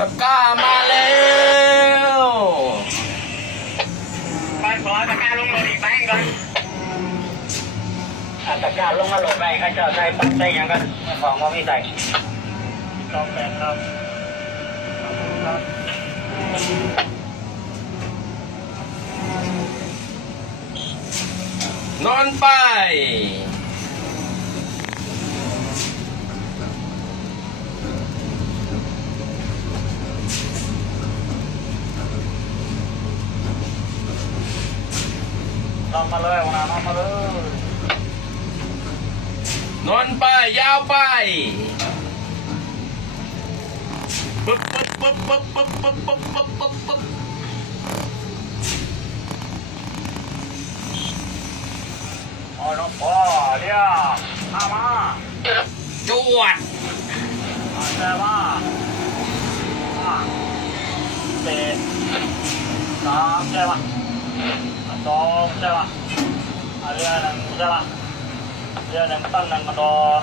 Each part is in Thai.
ตะกร้ามาแล้วไปขอตะกร้ารลงโหลดอีกแบงก์ก่อนอะตะกร้าลงมาโหลดแบงก์ให้เจ้าใส่ปัดใส่หยังกันของว่าไม่ใส่ลองแบงครับครับนอนไป ลองมาเลยวันนั้นลองมาเลย นอนไป ยาวไป ปึ๊บปึ๊บปึ๊บปึ๊บปึ๊บปึ๊บปึ๊บปึ๊บปึ๊บปึ๊บอ๋อน้องพ่อเรียกมามาจวดเจอมามาเจ็ดสามเจอมา สองเจอมาเรียหนึ่งเจอมาเรียหนึ่งตั้งหนึ่งมาโดน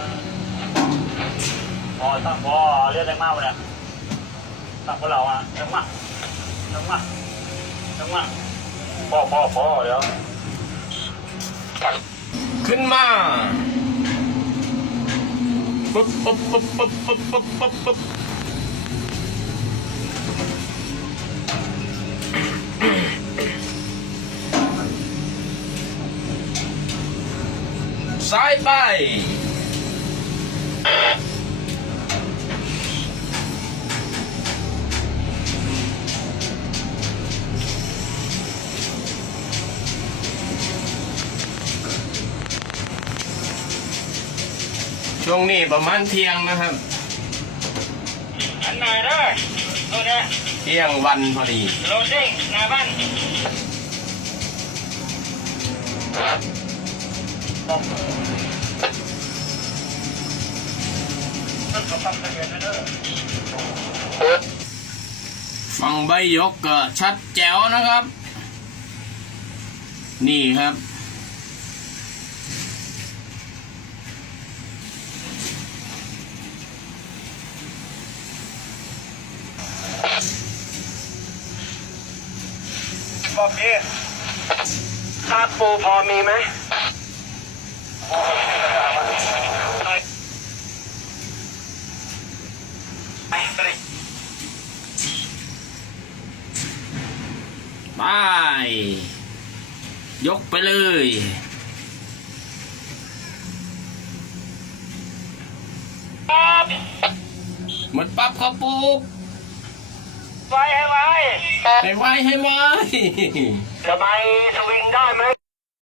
พอตั้งพอเรียกได้มากเลยตั้งพวกเราอะเร็วมากเร็วมากเร็วมากพอพอพอเดี๋ยวขึ้นมาปึ๊บปึ๊บปึ๊บปึ๊บปึ๊บปึ๊บปึ๊บ ซ้ายไป ช่วงนี้ประมาณเที่ยงนะครับ อันไหนเด้อโน่นเนี่ยเที่ยงวันพอดี โรซิ่งหน้าบ้าน ต้องต้องขอความละเอียดนะเด้อฟังใบยกก็ชัดแจ๋วนะครับ นี่ครับ บอกพี่คาปูพอมีไหม ไปไปเลยไป ยกไปเลยปั๊บเหมือนปั๊บเขาปลูกไว้ให้ไว้ให้ไวให้ไวระบายสวิงได้ไหม